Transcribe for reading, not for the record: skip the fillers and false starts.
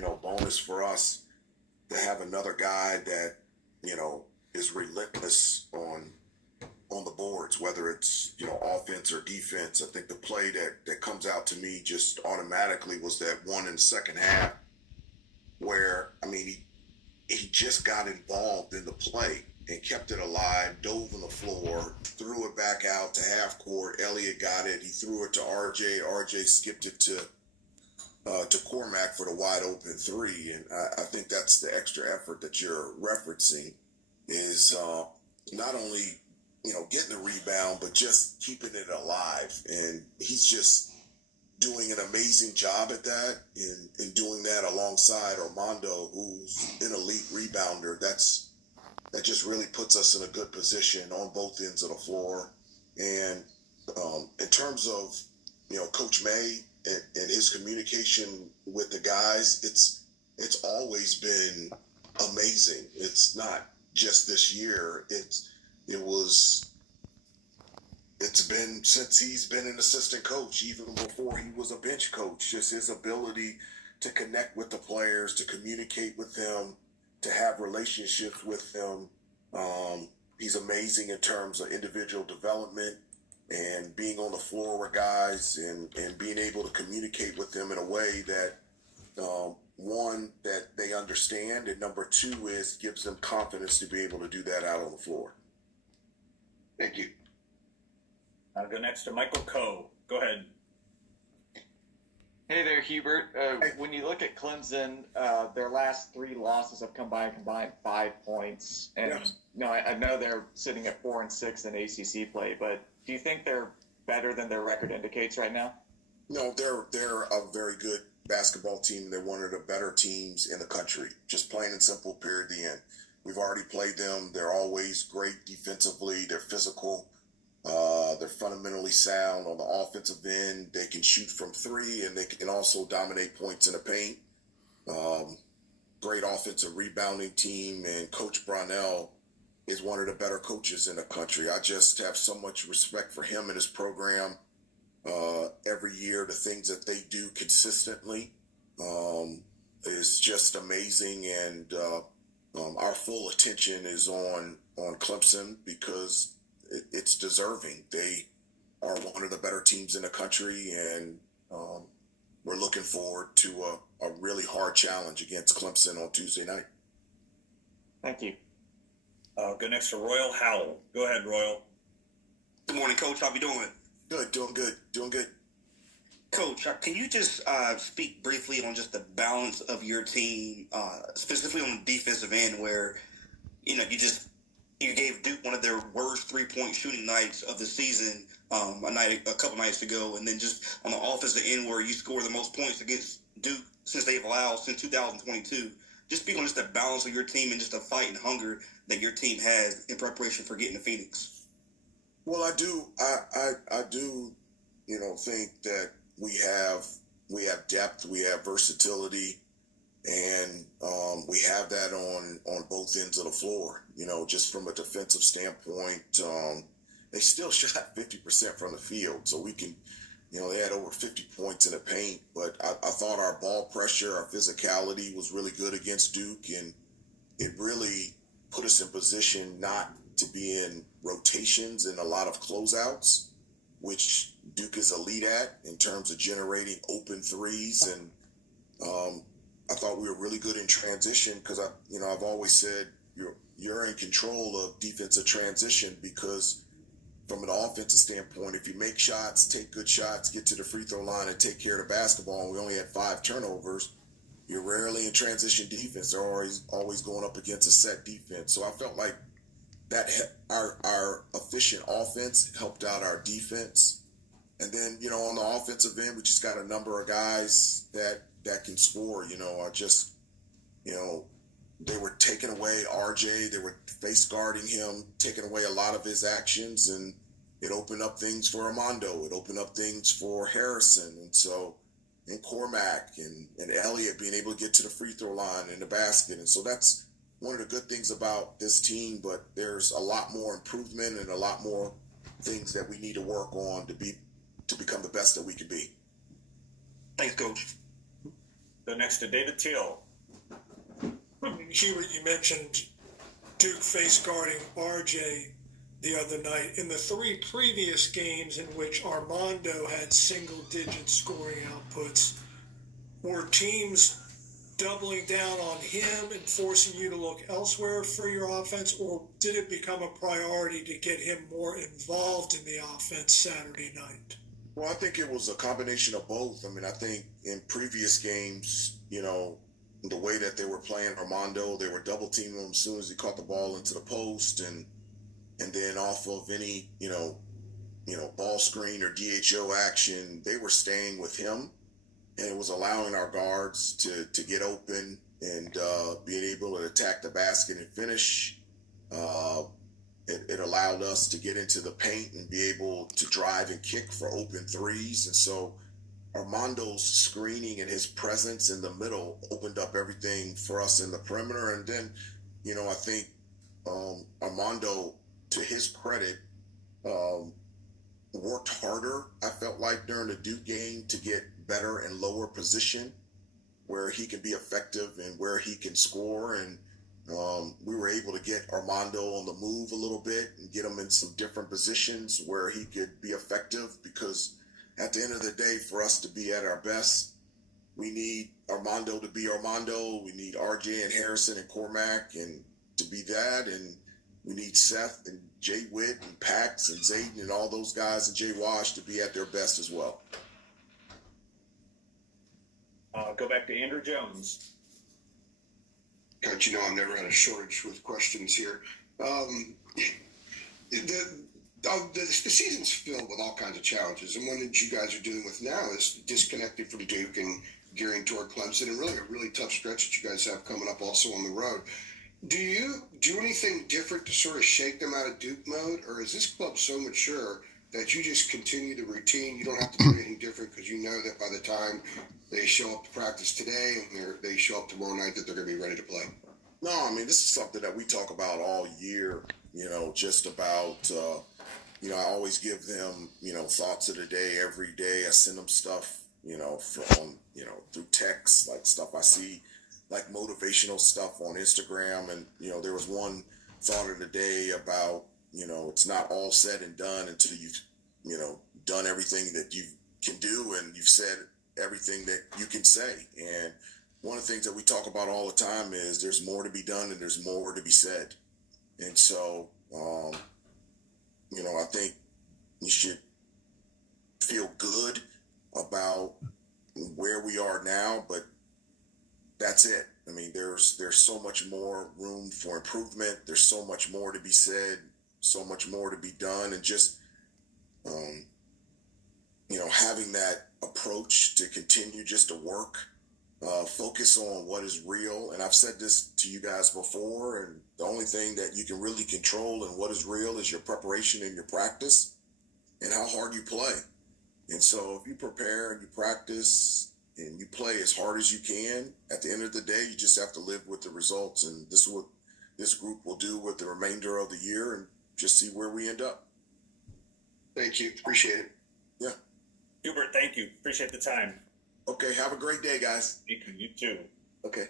bonus for us to have another guy that, is relentless on the boards, whether it's, offense or defense. I think the play that comes out to me just automatically was that one in the second half where, he just got involved in the play and kept it alive, dove on the floor, threw it back out to half court. Elliott got it. He threw it to RJ. RJ skipped it to Cormac for the wide open three. And I think that's the extra effort that you're referencing is not only, getting the rebound, but just keeping it alive. And he's just doing an amazing job at that and doing that alongside Armando, who's an elite rebounder. That just really puts us in a good position on both ends of the floor. And in terms of, Coach May and his communication with the guys, it's always been amazing. It's not just this year. It's been since he's been an assistant coach, even before he was a bench coach. Just his ability to connect with the players, to communicate with them, to have relationships with them. He's amazing in terms of individual development and being on the floor with guys and being able to communicate with them in a way that, one, that they understand, and number two is gives them confidence to be able to do that out on the floor. Thank you. I'll go next to Michael Coe. Go ahead. Hey there, Hubert. When you look at Clemson, their last three losses have come by a combined 5 points. And I know they're sitting at 4-6 in ACC play, but do you think they're better than their record indicates right now? No, they're a very good basketball team. They're one of the better teams in the country. Just plain and simple, period, the end. We've already played them. They're always great defensively. They're physical. They're fundamentally sound on the offensive end. They can shoot from three, and they can also dominate points in the paint. Great offensive rebounding team, and Coach Brownell is one of the better coaches in the country. I just have so much respect for him and his program. Every year, the things that they do consistently is just amazing, and our full attention is on Clemson because it's deserving. They are one of the better teams in the country, and we're looking forward to a really hard challenge against Clemson on Tuesday night. Thank you. Go next to Royal Howell. Go ahead, Royal. Good morning, Coach. How you doing? Good, doing good. Coach, can you just speak briefly on just the balance of your team, specifically on the defensive end, where you gave Duke one of their worst 3-point shooting nights of the season a couple nights ago, and then just on the offensive end where you score the most points against Duke since they've allowed since 2022. Just speak on just the balance of your team and just the fight and hunger that your team has in preparation for getting to Phoenix. Well, I do think that we have depth, we have versatility, and we have that on both ends of the floor. Just from a defensive standpoint, they still shot 50% from the field, so we can, they had over 50 points in the paint. But I thought our ball pressure, our physicality was really good against Duke, and it really put us in position not to be in rotations and a lot of closeouts, which Duke is elite at in terms of generating open threes. And I thought we were really good in transition because I've always said you're in control of defensive transition because from an offensive standpoint, if you make shots, take good shots, get to the free throw line and take care of the basketball, and we only had 5 turnovers, you're rarely in transition defense. They're always going up against a set defense. So I felt like that our efficient offense helped out our defense. And then, on the offensive end, we just got a number of guys that can score. They were taking away RJ. They were face guarding him, taking away a lot of his actions, and it opened up things for Armando. It opened up things for Harrison, and Cormac and Elliott being able to get to the free throw line and the basket. And so that's one of the good things about this team, but there's a lot more improvement and a lot more things that we need to work on to become the best that we can be. Thanks, Coach. Go next to David Teal. Hubert, you mentioned Duke face guarding RJ the other night. In the 3 previous games in which Armando had single-digit scoring outputs, were teams doubling down on him and forcing you to look elsewhere for your offense, or did it become a priority to get him more involved in the offense Saturday night? Well, I think it was a combination of both. I mean, I think in previous games, you know, the way that they were playing Armando, they were double teaming him as soon as he caught the ball into the post, and then off of any, you know, ball screen or DHO action, they were staying with him, and it was allowing our guards to get open and being able to attack the basket and finish. It allowed us to get into the paint and be able to drive and kick for open threes. And so Armando's screening and his presence in the middle opened up everything for us in the perimeter. And then, you know, I think Armando, to his credit, worked harder, I felt like, during the Duke game to get better and lower position where he can be effective and where he can score. And we were able to get Armando on the move a little bit and get him in some different positions where he could be effective, because at the end of the day, for us to be at our best, we need Armando to be Armando. We need RJ and Harrison and Cormac and to be that. And we need Seth and Jay Witt and Pax and Zayden and all those guys and Jay Wash to be at their best as well. Go back to Andrew Jones. Coach, you know I've never had a shortage with questions here. The season's filled with all kinds of challenges, and one that you guys are dealing with now is disconnected from Duke and gearing toward Clemson, and really a really tough stretch that you guys have coming up also on the road. Do you do anything different to sort of shake them out of Duke mode, or is this club so mature that you just continue the routine? You don't have to do anything different because you know that by the time they show up to practice today and they show up tomorrow night that they're going to be ready to play? No, I mean, this is something that we talk about all year, you know, just about, you know, I always give them, you know, thoughts of the day every day. I send them stuff, you know, from, you know, through text, like stuff I see, like motivational stuff on Instagram. And, you know, there was one thought of the day about, you know, it's not all said and done until you've, you know, done everything that you can do and you've said everything that you can say. And one of the things that we talk about all the time is there's more to be done and there's more to be said. And so, you know, I think you should feel good about where we are now, but that's it. I mean, there's so much more room for improvement. There's so much more to be said, so much more to be done, and just, you know, having that approach to continue just to work, focus on what is real. And I've said this to you guys before, and the only thing that you can really control in what is real is your preparation and your practice and how hard you play. And so if you prepare and you practice and you play as hard as you can, at the end of the day, you just have to live with the results. And this is what this group will do with the remainder of the year and just see where we end up. Thank you. Appreciate it. Yeah. Hubert, thank you. Appreciate the time. Okay. Have a great day, guys. You too. Okay.